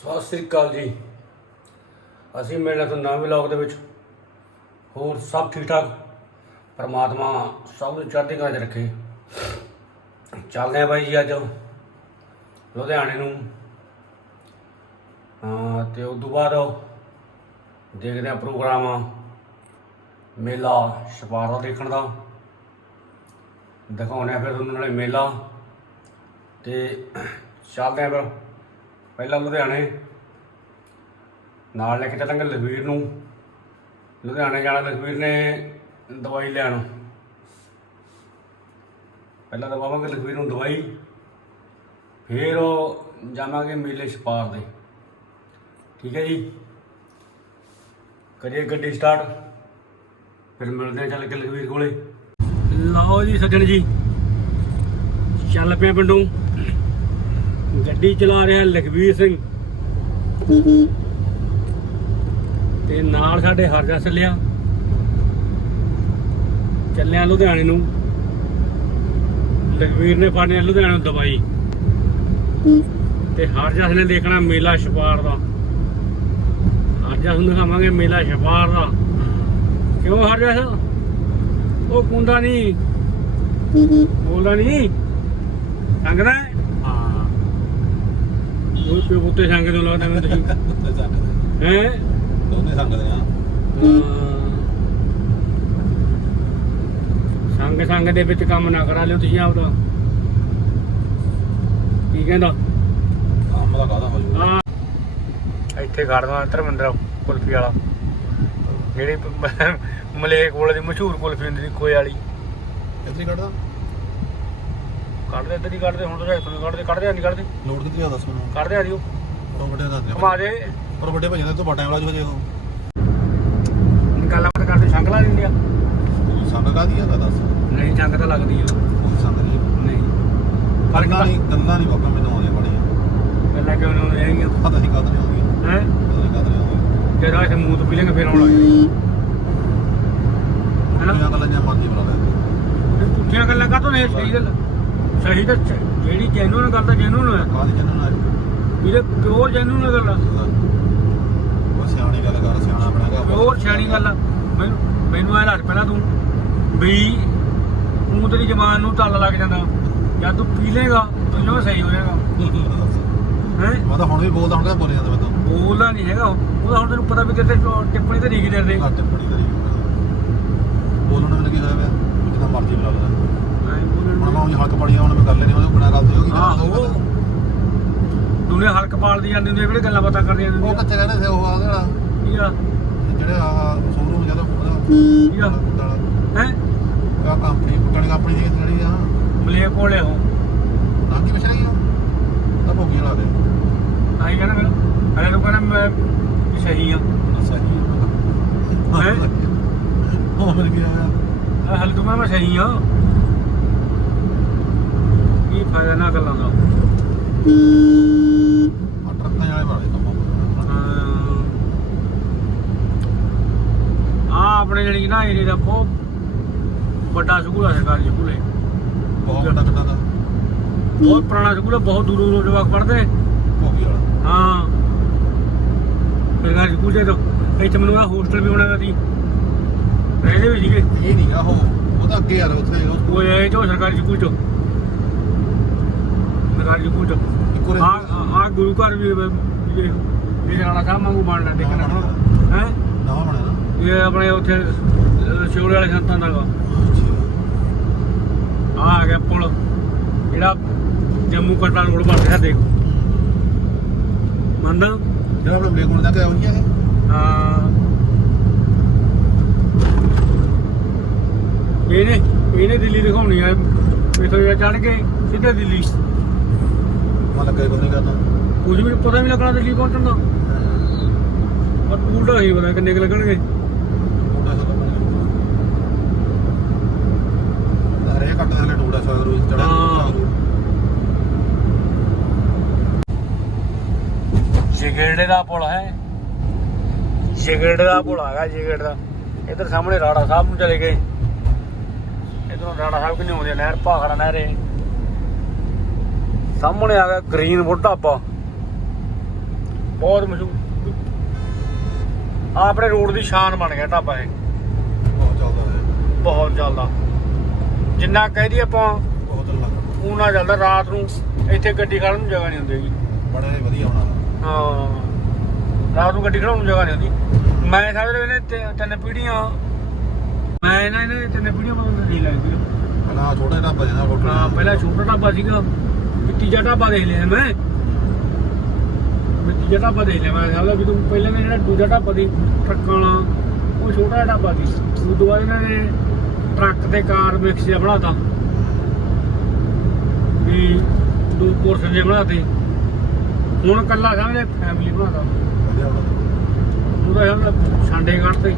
ਸਤਿ ਸ੍ਰੀ ਅਕਾਲ ਜੀ। ਅਸੀਂ ਮਿਲਣਾ ਤੋਂ ਨਵੇਂ ਵਲੌਗ ਦੇ ਵਿੱਚ। ਹੋਰ ਸਭ ਠੀਕ ਠਾਕ? ਪਰਮਾਤਮਾ ਸਭ ਨੂੰ ਚੜ੍ਹਦੀ ਕਲਾ 'ਚ ਰੱਖੇ। ਚੱਲਦੇ ਆ ਬਾਈ ਜੀ ਅੱਜ ਲੁਧਿਆਣੇ ਨੂੰ। ਹਾਂ, ਤੇ ਉਸ ਤੋਂ ਬਾਅਦ ਦੇਖਦੇ ਆ ਪ੍ਰੋਗਰਾਮ, ਮੇਲਾ, ਛਪਾਰ ਦੇਖਣ ਦਾ। ਦਿਖਾਉਂਦੇ ਆ ਫਿਰ ਤੁਹਾਨੂੰ ਨਾਲੇ ਮੇਲਾ। ਤੇ ਚੱਲਦੇ ਆ ਫਿਰ। ਪਹਿਲਾਂ ਲੁਧਿਆਣੇ। ਨਾਲ ਲੈ ਕੇ ਚੱਲਾਂਗੇ ਲਖਵੀਰ ਨੂੰ। ਲੁਧਿਆਣੇ ਜਾਣਾ ਲਖਵੀਰ ਨੇ ਦਵਾਈ ਲੈਣ। ਪਹਿਲਾਂ ਦਵਾਵਾਂਗੇ ਲਖਵੀਰ ਨੂੰ ਦਵਾਈ। ਫਿਰ ਉਹ ਜਾਵਾਂਗੇ ਮੇਲੇ ਛਪਾਰ ਦੇ। ਠੀਕ ਹੈ ਜੀ? ਕਰੀਏ ਗੱਡੀ ਸਟਾਰਟ ਫਿਰ ਮਿਲਦੇ ਆ ਚੱਲ ਕੇ ਲਖਵੀਰ ਕੋਲੇ। ਲਓ ਜੀ ਸੱਜਣ ਜੀ। ਚੱਲ ਪਿਆ ਪਿੰਡੋਂ। ਗੱਡੀ ਚਲਾ ਰਿਹਾ ਲਖਵੀਰ ਸਿੰਘ। ਤੇ ਨਾਲ ਸਾਡੇ ਹਰਜਾ ਚੱਲਿਆ ਚੱਲਿਆ ਲੁਧਿਆਣੇ ਨੂੰ। ਲਖਵੀਰ ਨੇ ਫੜਨੀ ਲੁਧਿਆਣੇ ਨੂੰ ਦਵਾਈ। ਤੇ ਹਰਜਸ ਨੇ ਦੇਖਣਾ ਮੇਲਾ ਛਪਾਰ ਦਾ। ਹਰਜਸ ਨੂੰ ਦਿਖਾਵਾਂਗੇ ਮੇਲਾ ਛਪਾਰ ਦਾ। ਕਿਉਂ ਹਰਜਸ? ਉਹ ਕੁੰਡਾ ਨਹੀਂ। ਬੋਲਦਾ ਨਹੀਂ। ਸੰਗਦਾ ਪਿਓ ਪੁੱਤੇ ਸੰਗਦੇ ਨੂੰ ਲੱਗਦਾ ਮੈਨੂੰ ਤੁਸੀਂ ਹੈ? ਦੋਨੇ ਸੰਗਦੇ ਆ। ਸੰਗ ਸੰਗ ਦੇ ਵਿੱਚ ਕੰਮ ਨਾ ਕਰਾ ਲਿਓ ਤੁਸੀਂ ਆਪਦਾ। ਕੀ ਕਹਿੰਦਾ? ਕੰਮ ਦਾ ਕਾਹਦਾ ਹੋ ਜੂਗਾ। ਹਾਂ। ਇੱਥੇ ਖੜਦਾ ਧਰਮਿੰਦਰ ਕੁਲਫੀ ਵਾਲਾ। ਜਿਹੜੀ ਮਲੇਕ ਕੋਲ ਦੀ ਮਸ਼ਹੂਰ ਕੁਲਫੀ ਹੁੰਦੀ ਸੀ ਕੋਏ ਵਾਲੀ। ਕਿੱਥੇ ਕੱਢਦਾ ਕੱਢਦੇ ਇੱਧਰ ਹੀ ਕੱਢਦੇ ਹੁਣ ਤਾਂ ਇੱਥੋਂ ਨਹੀਂ ਕੱਢਦੇ ਕੱਢਦੇ ਆ ਨਹੀਂ ਕੱਢਦੇ। ਲੋਡ ਕਿੱਥੇ ਆ ਦੱਸ ਮੈਨੂੰ। ਕੱਢਦੇ ਆ ਦਿਓ ਪਰ ਵੱਡੇ ਦਾ ਘੁਮਾ ਦੇ ਪਰ ਵੱਡੇ ਭਈਆਂ ਦਾ ਤੋਂ ਬਟਾਂ ਵਾਲਾ ਜੋ ਜੇ ਉਹ। ਗੱਲਾਂ ਬਾਤ ਕਰਦੇ ਸੰਗ ਲਾ ਦਿੰਦੇ ਆ। ਸੰਗ ਕਾਦੀ ਆ ਦੱਸ। ਨਹੀਂ ਸੰਗ ਤਾਂ ਲੱਗਦੀ ਆ। ਉਹ ਸੰਗ ਨਹੀਂ। ਨਹੀਂ। ਫ਼ਰਕ ਨਹੀਂ ਗੱਲਾਂ ਨਹੀਂ ਬਾਬਾ ਮੈਨੂੰ ਆਉਂਦੀਆਂ ਬੜੀਆਂ ਗੱਲਾਂ ਕਿਉਂ ਨਹੀਂ ਆਉਂਦੀਆਂ ਪਤਾ ਨਹੀਂ ਕਾਹਦੇ ਨਹੀਂ ਹੈ? ਪਤਾ ਨਹੀਂ ਕਾਹਦੇ ਨਹੀਂ ਆਉਂਦੀਆਂ ਜਦੋਂ ਅਸੀਂ ਮੂੰਹ ਤੋਂ ਪੀ ਲੈਂਗੇ ਫਿਰ ਆਉਣ ਲੱਗ ਜਾਣੀ ਹੈਨਾ? ਪੁੱਠੀਆਂ ਗੱਲਾਂ ਜਾਂ ਮਰਜ਼ੀ ਬਣਾ ਲੈ ਇਹ ਪੁੱਠੀਆਂ ਗੱਲਾਂ ਕਾਹਤੋਂ ਨੇ ਸਹੀ ਗੱਲ। ਸਹੀ ਤਾਂ ਚ- ਜਿਹੜੀ ਜੈਨੂਨ ਗੱਲ ਤਾਂ ਜੈਨੂਨ ਹੈ। ਕਾਹਦੀ ਜਨਨ ਨਾ ਵੀਰੇ ਪਿਓਰ ਜੈਨੂਨ ਗੱਲ। ਆ ਉਹ ਸਿਆਣੀ ਗੱਲ ਕਰ ਸਿਆਣਾ ਬਣਾਗਾ ਪਿਓਰ ਸਿਆਣੀ ਗੱਲ। ਆ। ਮੈਨੂੰ ਮੈਨੂੰ ਐ ਲੱਗ ਪਹਿਲਾਂ ਤੂੰ ਵੀ ਤੂੰ ਤੇਰੀ ਜ਼ਬਾਨ ਨੂੰ ਟੱਲ ਲੱਗ ਜਾਂਦਾ। ਜਦ ਤੂੰ ਪੀ ਲੇਗਾ ਤੂੰ ਜਿਵੇਂ ਸਹੀ ਹੋ ਜਾਏਗਾ। ਹੈ? ਮੈਂ ਤਾਂ ਹੁਣ ਵੀ ਬੋਲਦਾ ਹੁਣ ਤਾਂ ਬੋਲੇ ਜਾਂਦਾ ਮੈਂ ਤਾਂ। ਬੋਲਦਾ ਨਹੀਂ ਹੈਗਾ ਉਹ। ਉਹਦਾ ਹੁਣ ਤੈਨੂੰ ਪਤਾ ਵੀ ਕਿਤੇ ਟਿੱਪਣੀ ਤੇ ਨਹੀਂ ਕੀ ਦਿੰਦੇ ਘੱਟ ਬੜੀ ਕਰੀ ਬੋਲਣ ਨੂੰ ਲੱਗੀ ਹੋਇਆ ਪਿਆ? ਜਿੰਨਾ ਮਰਜ਼ੀ ਬੁਲਾ ਲੈ ਹੁਣ ਮੈਂ ਉਹੀ ਹੱਕ ਪੜੀ ਹੁਣ ਮੈਂ ਕਰ ਲੈਣੀ ਉਹਦੇ ਬਿਨਾਂ ਗੱਲ ਤੇ ਹੋਗੀ ਆਹੋ। ਦੁਨੀਆ ਹਲਕ ਪਾਲਦੀ ਜਾਂਦੀ ਹੁੰਦੀ ਕਿਹੜੇ ਗੱਲਾਂ ਬਾਤਾਂ ਕਰਦੀਆਂ ਉਹ ਹੁੰਦੀਆਂ ਕਿੱਥੇ ਕਹਿੰਦੇ ਸੀ ਉਹ ਆ ਜਿਹੜਾ। ਕੀ ਆ? ਜਿਹੜੇ ਆ ਸ਼ੋਰੂਮ ਜਦੋਂ ਕੀ ਆ? ਹੈ? ਆ ਕੰਪਨੀ ਪੁੱਟਣੀ ਕੰਪਨੀ ਦੀ ਜਿਹੜੀ ਆ। ਮਲੇ ਕੋਲੇ ਹੋ ਨਾ ਕੀ ਵਿਚਾਰੀ ਆ। ਤਾਂ ਭੋਗੀ ਲਾ ਦੇ ਆਈ ਕਹਿੰਦਾ ਮੈਨੂੰ ਅਰੇ ਨੂੰ ਕਹਿੰਦਾ ਮੈਂ ਸਹੀ ਆ। ਸਹੀ ਹੈਂ? ਮਿਲ ਗਿਆ। ਆ ਹਲ ਤੂੰ ਮੈਂ ਸਹੀ ਆ। ਫਾਇਦਾ ਨਾ ਗੱਲਾਂ ਦਾ? ਆ ਟਰੱਕਾਂ ਵਾਲੇ ਵਾਲੇ ਕੰਮ ਆ। ਆਪਣੇ ਜਿਹੜੀ ਨਾ ਏਰੀਆ ਦਾ ਬਹੁਤ ਵੱਡਾ ਸਕੂਲ ਹੈ ਸਰਕਾਰੀ ਸਕੂਲ। ਹੈ ਬਹੁਤ ਵੱਡਾ ਕੱਟਾ ਦਾ? ਬਹੁਤ ਪੁਰਾਣਾ ਸਕੂਲ ਹੈ ਬਹੁਤ ਦੂਰੋਂ ਦੂਰੋਂ ਜਵਾਕ ਪੜ੍ਹਦੇ। ਵਾਲਾ। ਹਾਂ। ਸਰਕਾਰੀ ਸਕੂਲ ਦੇ ਤੋਂ ਇੱਥੇ ਮੈਨੂੰ ਆ ਹੋਸਟਲ ਵੀ ਬਣਾਇਆ ਸੀ ਰਹਿੰਦੇ ਵੀ ਸੀਗੇ। ਇਹ ਨਹੀਂ ਆ ਉਹ ਉਹ ਤਾਂ ਅੱਗੇ ਯਾਰ ਉੱਥੇ ਉਹ ਉਹ ਇਹ ਜੋ ਸਰਕਾਰੀ ਸਕੂਲ ਚੋਂ। ਇੱਕੋ ਆ ਆ ਗੁਰੂ ਘਰ ਵੀ ਇਹ ਰਾਣਾ ਸਾਹਿਬ ਵਾਂਗੂ ਬਣਨਾ ਦੇਖਣਾ ਹੈ ਨਾ। ਬਣਿਆ ਨਾ। ਇਹ ਆਪਣੇ ਉੱਥੇ ਸ਼ਿਓਲੇ ਵਾਲੇ ਸੰਤਾਂ ਦਾ ਆ ਆ ਗਿਆ ਪੁਲ। ਜਿਹੜਾ ਜੰਮੂ ਕਟੜਾ ਰੋਡ ਬਣ ਰਿਹਾ ਦੇਖ। ਮੰਨਦਾ? ਜਿਹੜਾ ਆਪਣਾ ਬਲੇਕ ਹੋਣ ਦਾ ਕਿ ਉਹੀ ਹਾਂ। ਇਹਨੇ ਇਹਨੇ ਦਿੱਲੀ ਦਿਖਾਉਣੀ ਆ। ਇਥੋਂ ਚੜ ਕੇ ਸਿੱਧਾ ਦਿੱਲੀ। ਮੈਂ ਲੱਗਾ ਹੀ ਕੋਈ ਨਹੀਂ ਕਰਦਾ ਕੁਝ ਵੀ ਪਤਾ ਵੀ ਨੀ ਲੱਗਣਾ ਦਿੱਲੀ ਪਹੁੰਚਣ ਦਾ। ਪਰ ਟੂਲ ਦਾ ਹੀ ਪਤਾ ਕਿੰਨੇ ਕੁ ਲੱਗਣਗੇ। ਟੂਟਾ ਸਾ ਅਰੇ ਕੱਟ ਦੇ। ਲੈ ਟੂਟਾ ਸਾ ਰੋਜ਼ ਚੜਾ ਹਾਂ। ਜਿਗੜੇ ਦਾ ਪੁਲ ਹੈ। ਜਿਗੜੇ ਦਾ ਪੁਲ ਹੈਗਾ ਜਿਗੜ ਦਾ। ਇਧਰ ਸਾਹਮਣੇ ਰਾੜਾ ਸਾਹਿਬ ਨੂੰ ਚਲੇ ਗਏ। ਇਧਰੋਂ ਰਾੜਾ ਸਾਹਿਬ ਕਿੰਨੇ ਆਉਂਦੇ ਆ, ਨਹਿਰ ਭਾਖੜਾ ਨਹਿਰ ਇਹ। ਸਾਹਮਣੇ ਆ ਗਿਆ ਗ੍ਰੀਨ ਵੁੱਡ ਢਾਬਾ ਬਹੁਤ ਮਸ਼ਹੂਰ। ਆਪਣੇ ਰੋਡ ਦੀ ਸ਼ਾਨ ਬਣ ਗਿਆ ਢਾਬਾ ਇਹ। ਬਹੁਤ ਚੱਲਦਾ ਹੈ ਬਹੁਤ ਚੱਲਦਾ। ਜਿੰਨਾ ਕਹਿ ਦਈਏ ਆਪਾਂ ਬਹੁਤ ਚੱਲਦਾ। ਉਹਨਾਂ ਚੱਲਦਾ ਰਾਤ ਨੂੰ ਇੱਥੇ ਗੱਡੀ ਖੜਨ ਨੂੰ ਜਗ੍ਹਾ ਨਹੀਂ ਹੁੰਦੀ ਹੈਗੀ। ਬੜਾ ਹੀ ਵਧੀਆ ਹੋਣਾ। ਹਾਂ। ਰਾਤ ਨੂੰ ਗੱਡੀ ਖੜਾਉਣ ਨੂੰ ਜਗ੍ਹਾ ਨਹੀਂ ਹੁੰਦੀ। ਮੈਂ ਸਮਝ ਰਿਹਾ ਇਹਨੇ ਤਿੰਨ ਪੀੜੀਆਂ ਮੈਂ ਇਹਨਾਂ ਇਹਨੇ ਤਿੰਨ ਪੀੜੀਆਂ ਮਤਲਬ ਨਹੀਂ ਲੱਗਦੀ ਪਹਿਲਾਂ ਛੋਟਾ ਜਿਹਾ ਢਾਬਾ ਜਿਹਾ ਹੋਟਲ ਹਾਂ ਪਹਿਲਾਂ ਛੋਟਾ ਢਾਬਾ ਸੀਗਾ। ਤੀਜਾ ਢਾਬਾ ਦੇਖ ਲਿਆ ਮੈਂ। ਮੈਂ ਤੀਜਾ ਢਾਬਾ ਦੇਖ ਲਿਆ ਮੈਂ ਸਮਝਦਾ ਵੀ ਤੂੰ ਪਹਿਲਾਂ ਨੇ ਜਿਹੜਾ ਦੂਜਾ ਢਾਬਾ ਦੀ ਟਰੱਕਾਂ ਵਾਲਾ, ਉਹ ਛੋਟਾ ਢਾਬਾ ਸੀ। ਉਸ ਤੋਂ ਬਾਅਦ ਇਹਨਾਂ ਨੇ ਟਰੱਕ ਤੇ ਕਾਰ ਮਿਕਸ ਜਿਹਾ ਬਣਾਤਾ। ਵੀ ਦੋ ਪੋਰਸ਼ਨ ਜੇ ਬਣਾਤੇ। ਹੁਣ ਕੱਲਾ ਸਮਝਦੇ ਫੈਮਿਲੀ ਬਣਾਤਾ। ਉਹਦਾ ਸਮਝ ਛਾਂਡੇ ਕੱਢਤੇ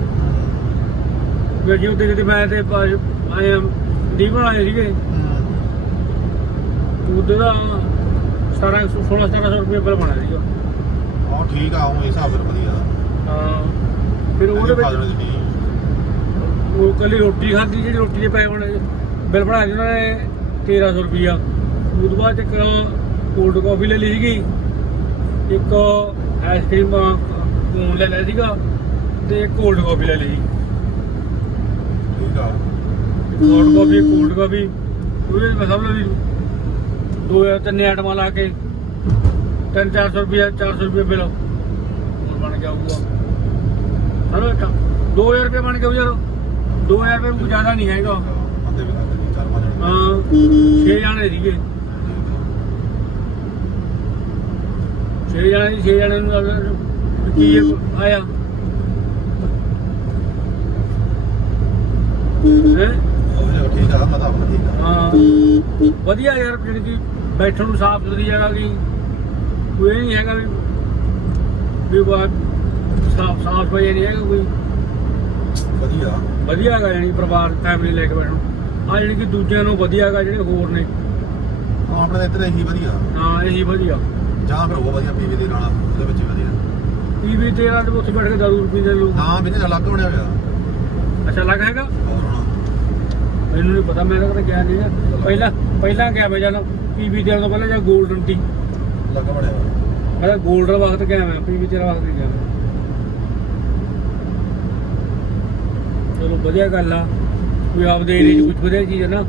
ਵੀ ਜੇ ਉੱਤੇ ਕਿਤੇ ਮੈਂ ਤੇ ਆਏ ਦੀ ਬਣਾਏ ਸੀਗੇ। ਉਹਦੇ ਦਾ 17 16 1700 ਰੁਪਏ ਬਿੱਲ ਬਣਾ ਸੀਗਾ। ਹਾਂ ਠੀਕ ਆ ਉਹ ਹਿਸਾਬ ਨਾਲ ਵਧੀਆ ਹਾਂ ਫਿਰ ਉਹਦੇ ਵਿੱਚ ਉਹ ਕੱਲੀ ਰੋਟੀ ਖਾਧੀ ਜਿਹੜੀ ਰੋਟੀ ਦੇ ਪੈਸੇ ਬਣੇ ਬਿੱਲ ਸੀ ਉਹਨਾਂ ਨੇ 1300 ਰੁਪਿਆ ਉਹ ਤੋਂ ਬਾਅਦ ਇੱਕ ਕੋਲਡ ਕਾਫੀ ਲੈ ਲਈ ਸੀਗੀ। ਇੱਕ ਆਈਸਕ੍ਰੀਮ ਲੈ ਲਿਆ ਸੀਗਾ ਤੇ ਕੋਲਡ ਕਾਫੀ ਲੈ ਲਈ ਠੀਕ ਆ। ਕੋਲਡ ਕਾਫੀ ਕੋਲਡ ਕਾਫੀ ਉਹਦੇ ਮੈਂ ਸਮਝ ਲਈ ਦੋ ਜਾਂ ਤਿੰਨ ਆਈਟਮਾਂ ਲਾ ਕੇ ਤਿੰਨ 400 ਰੁਪਿਆ 400 ਰੁਪਏ ਬਿੱਲ ਬਣ ਗਿਆ ਹੋਊਗਾ ਹਲੋ 2000 ਰੁਪਏ ਬਣ ਗਿਆ ਯਾਰ। 2000 ਰੁਪਏ ਕੋਈ ਜ਼ਿਆਦਾ ਨਹੀਂ ਹੈਗਾ। ਪੰਜ ਜਣੇ। ਹਾਂ 6 ਜਾਣੇ ਸੀਗੇ। 6 ਜਾਣੇ ਸੀ 6 ਜਾਣੇ ਨੂੰ ਕੀ ਆਇਆ। ਹੈ? ਉਹ ਠੀਕ ਆ ਮੈਂ ਤਾਂ ਆਪਣਾ ਠੀਕ ਆ। ਹਾਂ। ਵਧੀਆ ਯਾਰ ਜਿਹੜੀ ਬੈਠਣ ਨੂੰ ਸਾਫ਼ ਸੁਥਰੀ ਜਗ੍ਹਾ ਕੀ? ਕੋਈ ਇਹ ਨਹੀਂ ਹੈਗਾ ਵੀ। ਵੀ ਬਾਤ ਸਾਫ਼ ਸਾਫ਼ ਸਫ਼ਾਈ ਨਹੀਂ ਹੈਗਾ ਕੋਈ। ਵਧੀਆ। ਵਧੀਆ ਹੈਗਾ ਯਾਨੀ ਪਰਿਵਾਰ ਫੈਮਿਲੀ ਲੈ ਕੇ ਬੈਠਣ ਆ ਜਿਹੜੀ ਕਿ ਦੂਜਿਆਂ ਨੂੰ ਵਧੀਆ ਹੈਗਾ ਜਿਹੜੇ ਹੋਰ ਨੇ। ਹਾਂ ਆਪਣੇ ਇੱਧਰ ਇਹੀ ਵਧੀਆ। ਹਾਂ ਇਹੀ ਵਧੀਆ। ਜਾਂ ਫਿਰ ਉਹ ਵਧੀਆ ਪੀਵੀ ਦੇ ਨਾਲ ਉਹਦੇ ਵਿੱਚ ਹੀ ਵਧੀਆ। ਟੀਵੀ ਤੇ ਰਾਤ ਉੱਥੇ ਬੈਠ ਕੇ ਦਾਰੂ ਪੀਂਦੇ ਲੋਕ। ਨਾ ਵੀ ਨਹੀਂ ਅਲੱਗ ਬਣਿਆ ਹੋਇਆ। ਅੱਛਾ ਲੱਗ ਹੈਗਾ? ਮੈਨੂੰ ਨਹੀਂ ਪਤਾ ਮੈਂ ਤਾਂ ਕਦੇ ਗਿਆ ਨਹੀਂ। ਪਹਿਲਾਂ ਪਹਿਲਾਂ ਗਿਆ ਮੈਂ ਜਦੋਂ ਪੀਵੀ ਤੇ ਤੋਂ ਪਹਿਲਾਂ ਜਾਂ 골ਡਨ ਟੀ ਅਲੱਗ ਬਣਿਆ ਮੈਂ 골ਡਨ ਵਕਤ ਗਿਆ ਮੈਂ ਪੀਵੀ ਤੇ ਵਕਤ ਨਹੀਂ ਗਿਆ ਮੈਂ। ਚਲੋ ਵਧੀਆ ਗੱਲ ਆ। ਕੋਈ ਆਪਦੇ ਏਰੀਏ 'ਚ ਕੁਝ ਵਧੀਆ ਚੀਜ਼ ਹੈ ਨਾ?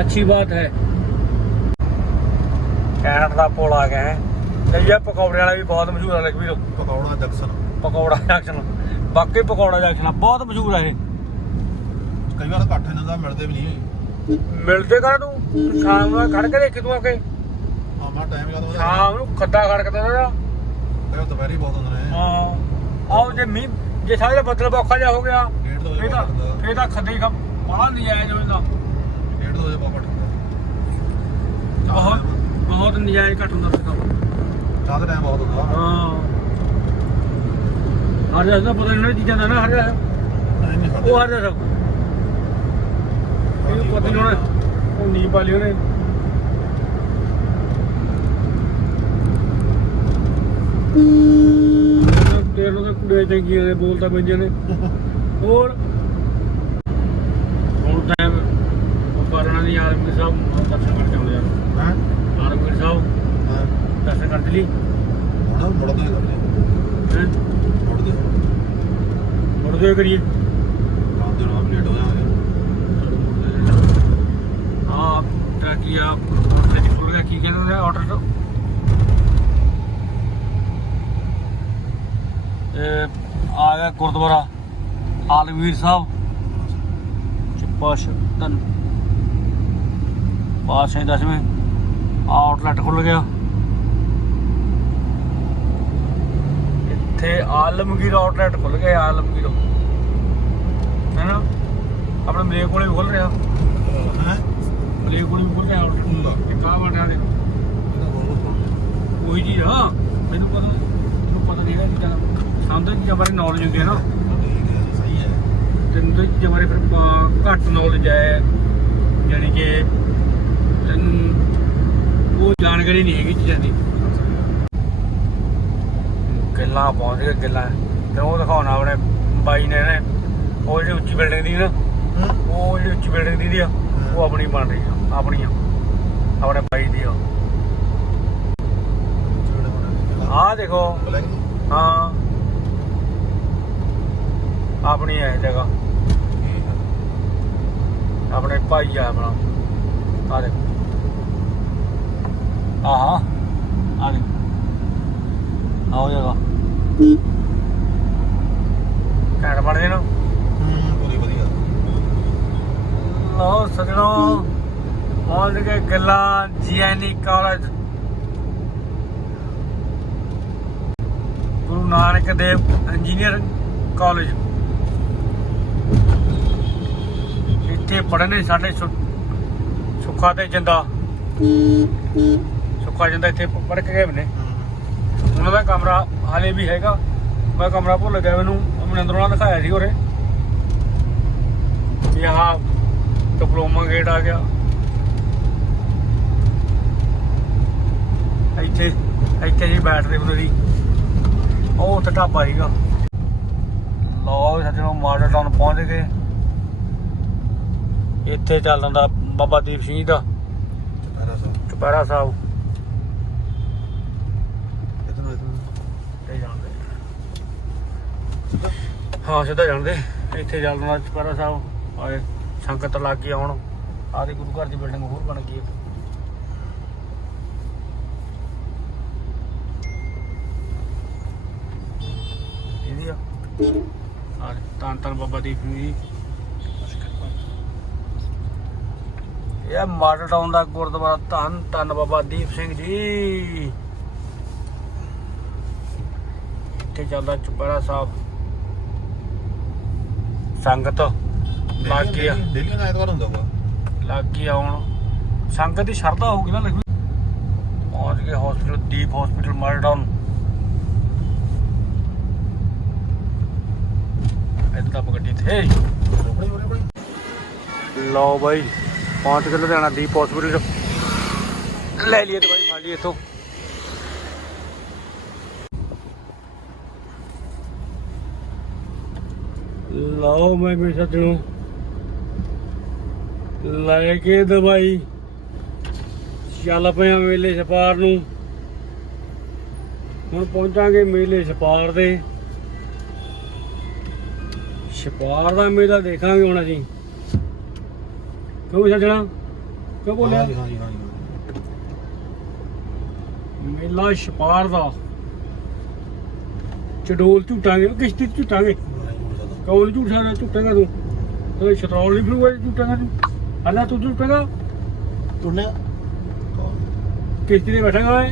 ਅੱਛੀ ਬਾਤ ਹੈ। ਕੈਨੇਡਾ ਦਾ ਪੁਲ ਆ ਗਿਆ ਹੈ। ਤੇ ਇਹ ਪਕੌੜੇ ਵਾਲਾ ਵੀ ਬਹੁਤ ਮਸ਼ਹੂਰ ਹੈ ਲਖਵੀਰ ਪਕੌੜਾ ਜੰਕਸ਼ਨ। ਪਕੌੜਾ ਜੰਕਸ਼ਨ। ਬਾਕੀ ਪਕੌੜਾ ਜੰਕਸ਼ਨ ਆ, ਬਹੁਤ ਮਸ਼ਹੂਰ ਹੈ ਇਹ। ਕਈ ਵਾਰ ਇਕੱਠ ਇਹਨਾਂ ਦਾ ਮਿਲਦੇ ਵੀ ਨਹੀਂ। ਮਿਲਦੇ ਕਰ ਤੂੰ? ਸ਼ਾਮ ਨੂੰ ਖੜ ਕੇ ਦੇਖੀ ਤੂੰ ਆ ਕੇ। ਆਮਾ ਟਾਈਮ ਉਹਦਾ ਸ਼ਾਮ ਨੂੰ ਖੱਦਾ ਖੜਕਦਾ ਦਾ ਕਈ ਦੁਪਹਿਰੀ ਬਹੁਤ ਹੁੰਦੇ ਨੇ ਹਾਂ। ਆਓ ਜੇ ਮੀਂਹ ਜੇ ਸਾਰੇ ਬੱਦਲ ਬੌਖਾ ਜਾ ਹੋ ਗਿਆ ਫੇਰ ਤਾਂ ਫੇਰ ਤਾਂ ਖੱਦੇ ਹੀ ਬੜਾ ਨਜਾਇਜ਼ ਹੋ ਜਾਂਦਾ। ਡੇਢ ਦੋ ਵਜੇ ਬਹੁਤ ਹੁੰਦਾ ਬਹੁਤ ਬਹੁਤ ਨਜਾਇਜ਼ ਘਟ ਹੁੰਦਾ ਸੀ ਕੰਮ। ਚਾਹ ਦਾ ਟਾਈਮ ਬਹੁਤ ਹੁੰਦਾ। ਹਾਂ। ਹਰ ਦਾ ਪਤਾ ਨਹੀਂ ਚੀਜ਼ਾਂ ਦਾ ਨਾ ਹਰ ਖਾਂਦੇ। ਉਹ ਹਰ ਜਸ ਇਹ ਪਤਾ ਨਹੀਂ ਹੋਣਾ ਉਹ ਨੀ ਪਾਲੀ ਉਹਨੇ। ਤੇਰੇ ਨੂੰ ਤਾਂ ਕੁੜੇ ਚੰਗੀਆਂ ਨੇ ਬੋਲਦਾ ਪੈਂਦੀਆਂ ਨੇ। ਹੋਰ? ਹੁਣ ਟਾਈਮ ਉਹ ਕਰਨਾ ਦੀ ਆਰਮੀ ਸਾਹਿਬ ਦਰਸ਼ਨ ਕਰਕੇ ਆਉਂਦੇ ਆ। ਹੈਂ? ਆਰਮੀ ਸਾਹਿਬ ਹਾਂ? ਦਰਸ਼ਨ ਕਰਨ ਲਈ? ਹੁਣ ਮੁੜਦੇ ਹੀ ਕਰਦੇ ਹੈ? ਮੁੜਦੇ ਮੁੜਦੇ ਕਰੀਏ। ਕੰਮ ਦੇ ਨਾਲ ਲੇਟ ਹੋ ਆ ਟਰਕੀਆ ਤੇ ਖੁੱਲ ਗਿਆ ਕੀ ਕਹਿੰਦੇ ਨੇ ਆਰਡਰ ਤੋਂ? ਇਹ ਆ ਗਿਆ ਗੁਰਦੁਆਰਾ ਆਲਮਗੀਰ ਸਾਹਿਬ। ਚਪਾਸ਼ ਤਨ ਪਾਸ਼ੇ ਦਸਵੇਂ ਆਊਟਲੈਟ ਖੁੱਲ ਗਿਆ। ਇੱਥੇ ਆਲਮਗੀਰ ਆਊਟਲੈਟ ਖੁੱਲ ਗਿਆ ਆਲਮਗੀਰ। ਹੈਨਾ ਆਪਣੇ ਮੇਰੇ ਕੋਲੇ ਵੀ ਖੁੱਲ ਰਿਹਾ। ਹੈ। ਮਲੇ ਕੋਲ ਵੀ ਖੁੱਲ ਰਿਹਾ ਆਊਟਲੈਟ ਇਹ ਕਾਹ ਬਣਿਆ ਦੇ। ਇਹਦਾ ਉਹੀ ਚੀਜ਼ ਆ ਮੈਨੂੰ ਪਤਾ ਮੈਨੂੰ ਪਤਾ ਨਹੀਂ ਹੈਗਾ ਚੀਜ਼ਾਂ ਦਾ। ਸਾਨੂੰ ਤਾਂ ਚੀਜ਼ਾਂ ਬਾਰੇ ਨੌਲੇਜ ਹੁੰਦੀ ਹੈ ਨਾ। ਤੈਨੂੰ ਤਾਂ ਚੀਜ਼ਾਂ ਬਾਰੇ ਫਿਰ ਘੱਟ ਨੌਲੇਜ ਹੈ ਯਾਨੀ ਕਿ ਤੈਨੂੰ ਉਹ ਜਾਣਕਾਰੀ ਨਹੀਂ ਹੈਗੀ ਚੀਜ਼ਾਂ ਦੀ। ਗੱਲਾਂ ਪਹੁੰਚ ਗਏ ਗੱਲਾਂ। ਤੇ ਉਹ ਦਿਖਾਉਣਾ ਆਪਣੇ ਬਾਈ ਨੇ ਨੇ ਉਹ ਜਿਹੜੀ ਉੱਚੀ ਬਿਲਡਿੰਗ ਦੀ ਨਾ ਉਹ ਜਿਹੜੀ ਉੱਚੀ ਬਿਲਡਿੰਗ ਦੀ ਆ। ਉਹ ਆਪਣੀ ਬਣ ਰਹੀ ਆ, ਆਪਣੀਆਂ। ਆਪਣੇ ਬਾਈ ਦੀ ਆ। ਆਹ ਦੇਖੋ। ਹਾਂ। ਆਪਣੀ ਹੈ ਜਗ੍ਹਾ। ਆਪਣੇ ਭਾਈ ਆ ਆਪਣਾ। ਆ ਦੇਖੋ। ਆਹਾਂ ਆ ਦੇਖੋ। ਆਓ ਜਗ੍ਹਾ। ਘੈਂਟ ਬਣ ਗਏ ਨਾ ਹੂੰ ਪੂਰੀ ਵਧੀਆ ਲਓ ਸਜਣੋ। ਪਹੁੰਚ ਗਏ ਗੱਲਾਂ GNE college. Guru Nanak Dev engineer college. ਇੱਥੇ ਪੜ੍ਹਨੇ ਸਾਡੇ ਸੁੱਖਾ ਤੇ ਜਿੰਦਾ। ਸੁੱਖਾ ਜਿੰਦਾ ਇੱਥੇ ਪੜ੍ਹ ਕੇ ਗਏ ਨੇ। ਉਹਨਾਂ ਦਾ ਕਮਰਾ ਹਾਲੇ ਵੀ ਹੈਗਾ। ਮੈਂ ਕਮਰਾ ਭੁੱਲ ਗਿਆ, ਮੈਨੂੰ ਅਮਰਿੰਦਰ ਉਹਨਾਂ ਦਿਖਾਇਆ ਸੀ ਉਰੇ। ਵੀ ਆਹ ਡਿਪਲੋਮਾ ਗੇਟ ਆ ਗਿਆ। ਇੱਥੇ ਇੱਥੇ ਜੀ ਬੈਠਦੇ ਹੁੰਦੇ ਸੀ ਉਹ ਉੱਥੇ ਢਾਬਾ ਸੀਗਾ। ਲੋ ਸੱਜਣੋ ਮਾਡਲ ਟਾਊਨ ਪਹੁੰਚ ਗਏ। ਇੱਥੇ ਚੱਲਦਾ ਬਾਬਾ ਦੀਪ ਸਿੰਘ ਦਾ। ਪੈਰਾ ਸੋ ਚੁਪਹਿਰਾ ਸਾਹਿਬ। ਜਾਂਦੇ। ਹਾਂ ਸਿੱਧਾ ਜਾਂਦੇ। ਇੱਥੇ ਚੱਲਣਾ ਚੁਪਹਿਰਾ ਸਾਹਿਬ। ਆਏ। ਸੰਗਤ ਲੱਗ ਗਈ ਆਉਣ। ਆਦੀ ਗੁਰੂ ਘਰ ਦੀ ਬਿਲਡਿੰਗ ਹੋਰ ਬਣ ਗਈ ਹੈ ਇਹਦੀ ਆ। ਆ ਤਾਂ ਤਾਂ ਬਾਬਾ ਦੀਪ ਜੀ। ਇਹ ਮਾਡਲ ਟਾਊਨ ਦਾ ਗੁਰਦੁਆਰਾ। ਧੰਨ ਧੰਨ ਬਾਬਾ ਦੀਪ ਸਿੰਘ ਜੀ। ਇੱਥੇ ਚੱਲਦਾ ਚੁਪਹਿਰਾ ਸਾਹਿਬ। ਸੰਗਤ ਲੱਗ ਗਿਆ। ਡੇਲੀ ਨਾ ਐਤਵਾਰ ਹੁੰਦਾ ਹੋਗਾ ਲੱਗ ਗਈ ਆਉਣ ਸੰਗਤ ਦੀ ਸ਼ਰਧਾ ਹੋਊਗੀ ਨਾ ਲਖਵੀ ਪਹੁੰਚ ਗਏ hospital Deep hospital model town ਇੱਦਾਂ ਬੜੀ ਬੜੀ ਲਓ ਬਾਈ ਪਹੁੰਚ ਗਏ ਲੁਧਿਆਣਾ ਦੀਪ ਹਸਪੀਟਲ ਲੈ ਲਈਏ ਦਵਾਈ ਫੜ ਲਈ ਇੱਥੋਂ। ਲਓ ਮੈਂ ਵੀ ਸੱਜਣੋ ਲੈ ਕੇ ਦਵਾਈ। ਚੱਲ ਪਿਆ ਮੇਲੇ ਛਪਾਰ ਨੂੰ। ਹੁਣ ਪਹੁੰਚਾਂਗੇ ਮੇਲੇ ਛਪਾਰ ਦੇ। ਛਪਾਰ ਦਾ ਮੇਲਾ ਦੇਖਾਂਗੇ ਹੁਣ ਅਸੀਂ। ਕਿਉਂ ਛੱਡਣਾ? ਕਿਉਂ ਬੋਲਿਆ? ਮੇਲਾ ਛਪਾਰ ਦਾ। ਚਡੋਲ ਝੂਟਾਂਗੇ। ਕਿਸ਼ਤੀ ਝੂਟਾਂਗੇ। ਕੌਣ ਝੂਠ? ਸਕਦਾ ਝੂਟੇਗਾ ਤੂੰ। ਤੇ ਸ਼ਤਰੌਲ ਨਹੀਂ ਫਿਰੂਗਾ ਝੂਟੇਗਾ ਤੂੰ। ਅੱਲਾ ਤੂੰ ਝੂਟੇਗਾ ਤੁਰਨੇ ਕਿਸ਼ਤੀ ਤੇ ਬੈਠਾਂਗਾ ਐ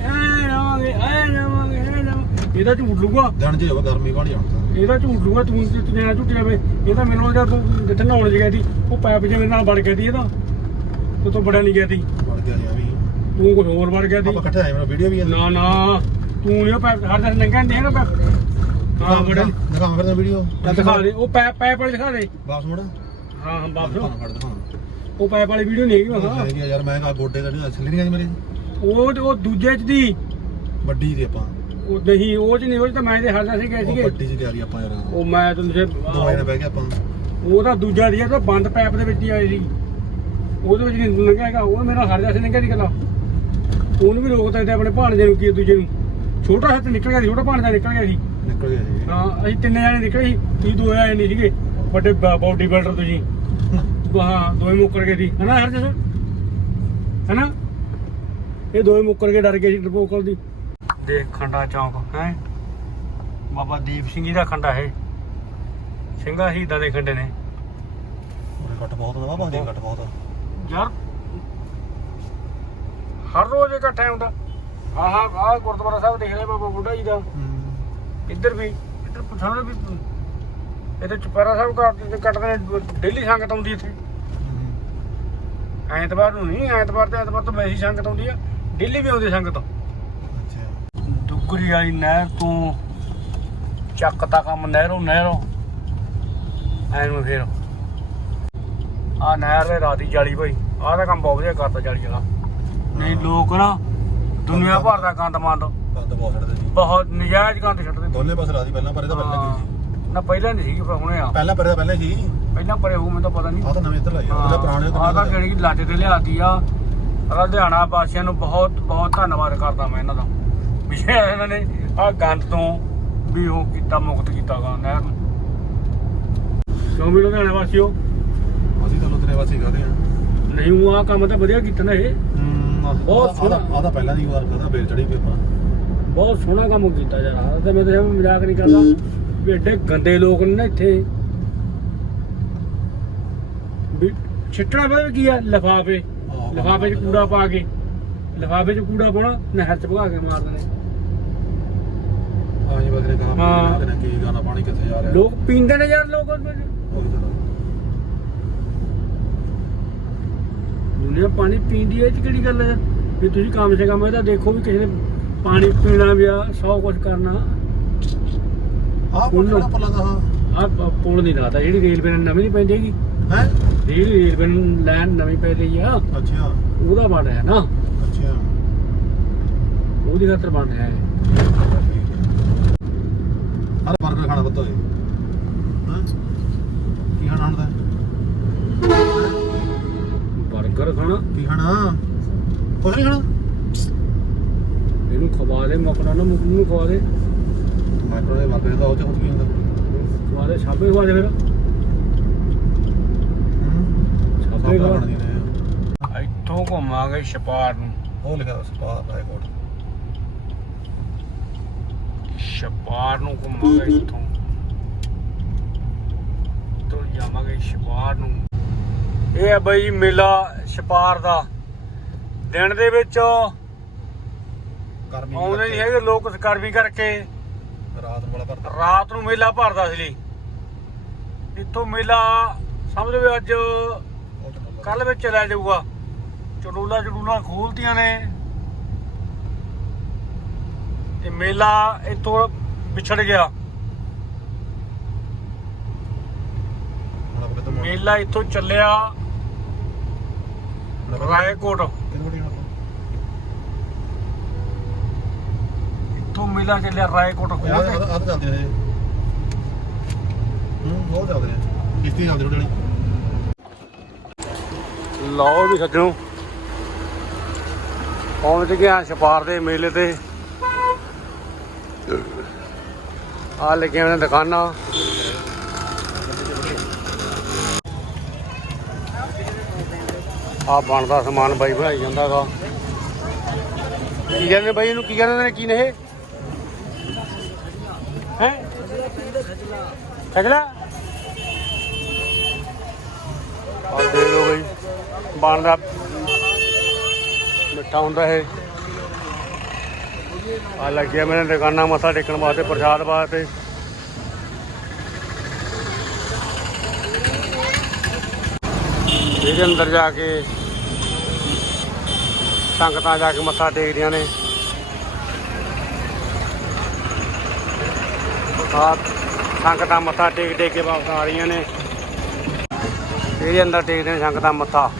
ਜਾਵਾਂਗੇ ਐ ਜਾਵਾਂਗੇ ਐ ਜਾਵਾਂਗੇ ਇਹਦਾ ਝੂਠ ਲੂਗਾ ਦਿਨ ਜੀ ਹੋਵੇ ਗਰਮੀ ਵਾਲੀ ਆਉਂਦਾ ਇਹਦਾ ਝੂਠ ਲੂਗਾ ਤੂੰ ਤੇ ਤੂੰ ਜਿਹੜਾ ਝੂਟਿਆ ਵੇ ਇਹਦਾ ਮੈਨੂੰ ਜਦ ਤੂੰ ਜਿੱਥੇ ਨਹਾਉਣ ਚ ਗਿਆ ਸੀ ਉਹ ਪੈਪ ਜਿਹਾ ਮੇਰੇ ਨਾਲ ਵੜ ਗਿਆ ਸੀ ਇਹਦਾ। ਤੂੰ ਤੋਂ ਬੜਾ ਨਹੀਂ ਗਿਆ ਸੀ। ਬਣ ਗਿਆ ਜੀ ਆ ਵੀ ਤੂੰ ਕੁਝ ਹੋਰ ਵੜ ਗਿਆ ਸੀ। ਆਪਾਂ ਇਕੱਠੇ ਆਏ ਮੇਰਾ ਵੀਡੀਓ ਵੀ ਨਾ ਨਾ ਤੂੰ ਨਹੀਂ ਪੈਪ ਹਰ ਦਿਨ ਲੰਘਣ ਦੇ ਨਾ ਪੈਪ। ਹਾਂ ਬੜਾ ਦਿਖਾ ਫਿਰ ਵੀਡੀਓ ਤਾਂ ਦਿਖਾ ਦੇ ਉਹ ਪੈਪ ਪੈਪ ਵਾਲੀ ਦਿਖਾ ਦੇ। ਬਾਸ ਮੁੜ। ਹਾਂ ਹਾਂ ਬਾਪ ਦਿਖਾਉਣਾ ਫੜ ਦਿਖਾਉਣਾ। ਉਹ ਪੈਪ ਵਾਲੀ ਵੀਡੀਓ ਨਹੀਂ ਹੈਗੀ ਮੈਂ ਕਿਹਾ। ਹੈਗੀ ਆ ਯਾਰ ਮੈਂ ਕਹਾ ਗੋਡੇ ਦਾ ਨਹੀਂ ਅਸਲੀ ਨਹੀਂ ਆਈ ਮੇਰੇ। ਉਹ ਤੇ ਉਹ ਦੂਜੇ ਚ ਦੀ। ਵੱਡੀ ਦੀ ਆਪਾਂ। ਉਹ ਨਹੀਂ ਉਹ ਚ ਨਹੀਂ ਉਹ 'ਚ ਤਾਂ ਮੈਂ ਤੇ ਹਰਦਾ ਸੀ ਗਏ ਉਹ ਸੀਗੇ ਵੱਡੀ ਜੀ ਤਿਆਰੀ ਆਪਾਂ ਯਾਰ। ਉਹ ਮੈਂ ਤੁਹਾਨੂੰ ਸੇ ਦੋਵੇਂ ਨੇ ਬਹਿ ਕੇ ਆਪਾਂ। ਉਹ ਤਾਂ ਦੂਜਾ ਦੀ ਆ ਤਾਂ ਬੰਦ ਪੈਪ ਦੇ ਵਿੱਚ ਹੀ ਆਈ ਸੀ। ਉਹਦੇ ਵਿੱਚ ਨਹੀਂ ਲੰਘਿਆ ਹੈਗਾ ਉਹ ਮੇਰਾ ਹਰਦਾ ਸੀ ਲੰਘਿਆ ਦੀ ਗੱਲਾਂ ਉਹਨੂੰ ਵੀ ਰੋਕ ਸਕਦੇ ਆਪਣੇ ਭਾਣਜੇ ਨੂੰ ਕੀ ਦੂਜੇ ਨੂੰ। ਛੋਟਾ ਹੱਥ ਨਿਕਲ ਗਿਆ ਸੀ ਛੋਟਾ ਭਾਣਜਾ ਨਿਕਲ ਗਿਆ ਸੀ। ਨਿਕਲ ਗਿਆ ਜੀ ਹਾਂ ਅਸੀਂ ਤਿੰਨੇ ਜਾਣੇ ਨਿਕਲੇ ਸੀ ਤੁਸੀਂ ਦੋ ਆਏ ਨਹੀਂ ਸੀਗੇ। ਵੱਡੇ ਬਾਡੀ ਬਿਲਡਰ ਤੁਸੀਂ। ਹਾਂ ਦੋਵੇਂ ਮੁੱਕਰ ਗਏ ਸੀ ਹਨਾ ਹਰ ਜਸ ਹਨਾ ਇਹ ਦੋਵੇਂ ਮੁੱਕਰ ਕੇ ਡਰ ਗਏ ਸੀ ਡਰਪੋਕਲ ਦੀ। ਦੇਖ ਖੰਡਾ ਚੌਂਕ ਹੈ? ਬਾਬਾ ਦੀਪ ਸਿੰਘ ਜੀ ਦਾ ਖੰਡਾ ਹੈ ਸਿੰਘਾ ਸ਼ਹੀਦਾਂ ਦੇ ਖੰਡੇ ਨੇ। ਉਹਨੇ ਕੱਟ ਬਹੁਤ ਬਾਬਾ ਜੀ ਕੱਟ ਬਹੁਤ ਯਾਰ ਹਰ ਰੋਜ਼ ਇਕੱਠਾ ਹੁੰਦਾ ਆਹ ਆਹ ਗੁਰਦੁਆਰਾ ਸਾਹਿਬ ਦੇਖ ਲਿਆ ਬਾਬਾ ਬੁੱਢਾ ਜੀ ਦਾ। ਇੱਧਰ ਵੀ ਇੱਧਰ ਪਛਾਣ ਵੀ ਇਹਦੇ ਚੁਪਹਿਰਾ ਸਾਹਿਬ ਕੱਟ- ਕੱਟਦੇ ਨੇ ਡੇਲੀ ਸੰਗਤ ਆਉਂਦੀ ਇੱਥੇ। ਐਤਵਾਰ ਨੂੰ ਨਹੀਂ ਐਤਵਾਰ ਤੇ ਐਤਵਾਰ ਤੋਂ ਵੈਸੀ ਸੰਗਤ ਆਉਂਦੀ ਆ। ਡੇਲੀ ਵੀ ਆਉਂਦੀ ਸੰਗਤ। ਦੁੱਗਰੀ ਵਾਲੀ ਨਹਿਰ ਤੋਂ ਚੱਕ ਤਾ ਕੰਮ ਨਹਿਰੋਂ ਨਹਿਰੋਂ। ਐਨੂੰ ਫੇਰ। ਆ ਨਹਿਰ ਦੇ ਰਾਤੀ ਜਾਲੀ ਭਾਈ ਆਹ ਤਾਂ ਕੰਮ ਬਹੁਤ ਵਧੀਆ ਕਰਤਾ ਜਾਲੀ ਜਗਾ ਨਹੀਂ ਲੋਕ ਨਾ ਦੁਨੀਆ ਭਰ ਦਾ ਗੰਦ ਮੰਦ ਬਹੁਤ ਛੱਡਦੇ ਸੀ। ਬਹੁਤ ਨਜਾਇਜ਼ ਗੰਦ ਛੱਡਦੇ ਦੋਨੇ ਪਾਸੇ ਰਾਦੀ ਪਹਿਲਾਂ ਪਰੇ ਤਾਂ ਪਹਿਲਾਂ ਗਈ ਸੀ। ਨਾ ਪਹਿਲਾਂ ਨਹੀਂ ਸੀ ਪਰ ਹੁਣੇ ਆ। ਪਹਿਲਾਂ ਪਰੇ ਪਹਿਲਾਂ ਸੀ ਪਹਿਲਾਂ ਪਰੇ ਹੋਊ ਮੈਨੂੰ ਤਾਂ ਪਤਾ ਨਹੀਂ। ਆਹ ਤਾਂ ਨਵੇਂ ਇੱਧਰ ਲਾਈ ਆ ਉਹਦਾ ਪੁਰਾਣੇ ਆਹ ਤਾਂ ਜਿਹੜੀ ਕਿ ਲੱਜ ਤੇ ਲਿਆਤੀ ਆ ਲੁਧਿਆਣਾ ਵਾਸੀਆਂ ਨੂੰ ਬਹੁਤ ਬਹੁਤ ਧੰਨਵਾਦ ਕਰਦਾ ਮੈਂ ਇਹਨਾਂ ਦਾ। ਵੀ ਇਹਨਾਂ ਨੇ ਆ ਗੰਦ ਤੋਂ ਵੀ ਉਹ ਕੀਤਾ ਮੁਕਤ ਕੀਤਾ ਗਾ ਨਹਿਰ ਨੂੰ। ਕਿਉਂ ਵੀ ਲੁਧਿਆਣੇ ਵਾਸੀਓ? ਅਸੀਂ ਤਾਂ ਲੁਧਿਆਣੇ ਵਾਸੀ ਕਹਦੇ ਆ ਨਹੀਂ ਉਹ ਆ ਕੰਮ ਤਾਂ ਵਧੀਆ ਕੀਤਾ ਨਾ ਇਹ। ਬਹੁਤ ਸੋਹਣਾ। ਆ ਤਾਂ ਪਹਿਲਾਂ ਦੀ ਵਾਰ ਕਹਦਾ ਬੇਲ ਚੜੀ ਪੇਪਰ। ਬਹੁਤ ਸੋਹਣਾ ਕੰਮ ਕੀਤਾ ਯਾਰ ਆਹ ਤੇ ਮੈਂ ਤਾਂ ਮਜ਼ਾਕ ਨਹੀਂ ਕਰਦਾ। ਵੀ ਐਡੇ ਗੰਦੇ ਲੋਕ ਨੇ ਨਾ ਇੱਥੇ। ਵੀ ਛਿੱਟਣਾ ਪਤਾ ਕੀ ਆ ਲਫਾਫੇ। ਲਫਾਫੇ 'ਚ ਕੂੜਾ ਪਾ ਕੇ। ਲਫਾਫੇ 'ਚ ਕੂੜਾ ਪਾਉਣਾ ਨਹਿਰ 'ਚ ਭਗਾ ਕੇ ਮਾਰ ਦੇਣੇ। ਹਾਂ ਜੀ ਬਗਰੇ ਕਹਾ ਹਾਂ। ਹਾਂ ਕੀ ਗਾਣਾ ਪਾਣੀ ਕਿੱਥੇ ਜਾ ਰਿਹਾ। ਲੋਕ ਪੀਂਦੇ ਨੇ ਯਾਰ ਲੋਕ ਉਹੀ ਤਾਂ। ਦੁਨੀਆ ਪਾਣੀ ਪੀਂਦੀ ਹੈ ਇਹ 'ਚ ਕਿਹੜੀ ਗੱਲ ਹੈ? ਵੀ ਤੁਸੀਂ ਕਮ ਸੇ ਕਮ ਇਹਦਾ ਦੇਖੋ ਵੀ ਕਿਸੇ ਨੇ ਪਾਣੀ ਪੀਣਾ ਵੀ ਆ ਸੌ ਕੁਝ ਕਰਨਾ। ਆਹ ਪੁੱਲ ਜਿਹੜਾ ਪੁੱਲਾਂ ਦਾ ਆ ਪੁਲ ਨਹੀਂ ਲਾਤਾ ਜਿਹੜੀ ਰੇਲਵੇ ਨੇ ਨਵੀਂ ਨਹੀਂ ਪੈਂਦੀ ਹੈਗੀ। ਹੈ? ਜਿਹੜੀ ਰੇਲਵੇ ਨੂੰ ਲਾਈਨ ਨਵੀਂ ਪੈ ਰਹੀ ਆ ਅੱਛਾ। ਉਹਦਾ ਬਣ ਰਿਹਾ ਨਾ। ਅੱਛਾ। ਉਹਦੀ ਖਾਤਰ ਬਣ ਰਿਹਾ ਹੈ ਹਰ ਬਰਗਰ ਖਾਣਾ ਬੱਤੋ ਹਾਂ? ਕੀ ਖਾਣਾ ਹੁੰਦਾ 버ਗਰ ਖਾਣਾ। ਕੀ ਖਾਣਾ? ਕੁਛ ਨਹੀਂ ਖਾਣਾ? ਇਹਨੂੰ ਖਵਾ ਦੇ ਮਕਣਾ ਨਾ ਮੁਕ ਨੂੰ ਖਵਾ ਦੇ। ਇੱਥੋਂ ਛਪਾਰ ਨੂੰ। ਉਹ ਲਿਖਿਆ ਸਪਾ ਰਾਏਕੋਟ ਛਪਾਰ ਨੂੰ ਘੁੰਮਾਂਗੇ ਇੱਥੋਂ। ਤੋਂ ਜਾਵਾਂਗੇ ਛਪਾਰ ਨੂੰ। ਇਹ ਹੈ ਬਈ ਮੇਲਾ ਛਪਾਰ ਦਾ। ਦਿਨ ਦੇ ਵਿੱਚ ਗਰਮੀ ਆਉਂਦੇ ਨਹੀਂ ਹੈਗੇ ਲੋਕ ਸਕਰਵੀ ਕਰਕੇ। ਰਾਤ ਨੂੰ ਬੜਾ ਭਰਦਾ ਰਾਤ ਨੂੰ ਮੇਲਾ ਭਰਦਾ ਸੀ ਇੱਥੋਂ ਮੇਲਾ ਸਮਝ ਲਓ ਅੱਜ। ਕੱਲ ਵਿੱਚ ਚਲਾ ਜਾਊਗਾ। ਚੜੂਲਾ ਚੜੂਲਾ ਖੋਲਤੀਆਂ ਨੇ। ਤੇ ਮੇਲਾ ਇੱਥੋਂ ਵਿਛੜ ਗਿਆ। ਮੇਲਾ ਇੱਥੋਂ ਚੱਲਿਆ। ਰਾਏਕੋਟ ਕਿੱਧਰ ਮੁੜੀ ਹੁਣ ਆਪਾਂ? ਇੱਥੋਂ ਮੇਲਾ ਚੱਲਿਆ ਰਾਏਕੋਟ ਆਹ ਖੋਲ ਆਹ ਚੱਲਦੇ ਨੇ। ਹੂੰ ਬਹੁਤ ਚੱਲਦੇ ਨੇ। ਕਿਸ਼ਤੀ ਚੱਲਦੀ ਰੋਡ ਵਾਲੀ ਲਓ ਵੀ ਸੱਜਣੋ ਪਹੁੰਚ ਗਿਆ ਛਪਾਰ ਦੇ ਮੇਲੇ ਤੇ। ਆ ਲੱਗੀਆਂ ਨੇ ਦੁਕਾਨਾਂ। ਆ ਬਣਦਾ ਸਮਾਨ ਬਾਈ ਬਣਾਈ ਜਾਂਦਾਗਾ ਕੀ ਕਹਿੰਦੇ ਬਾਈ ਇਹਨੂੰ ਕੀ ਕਹਿੰਦੇ ਨੇ ਕੀ ਨੇ ਇਹ? ਖਜਲਾ ਆ ਦੇ ਲੋ ਬਈ ਬਣਦਾ ਮਿੱਠਾ ਹੁੰਦਾ ਇਹ। ਆ ਲੱਗਿਆ ਮੇਰੇ ਦੁਕਾਨਾਂ ਮੱਥਾ ਟੇਕਣ ਵਾਸਤੇ, ਪ੍ਰਸ਼ਾਦ ਵਾਸਤੇ। ਇਹਦੇ ਅੰਦਰ ਜਾ ਕੇ ਸੰਗਤਾਂ ਜਾ ਕੇ ਮੱਥਾ ਟੇਕਦੀਆਂ ਨੇ। ਆ ਸੰਗਤਾਂ ਮੱਥਾ ਟੇਕ ਟੇਕ ਕੇ ਵਾਪਸ ਆ ਰਹੀਆਂ ਨੇ। ਇਹਦੇ ਅੰਦਰ ਟੇਕਦੇ ਨੇ ਸੰਗਤਾਂ ਮੱਥਾ।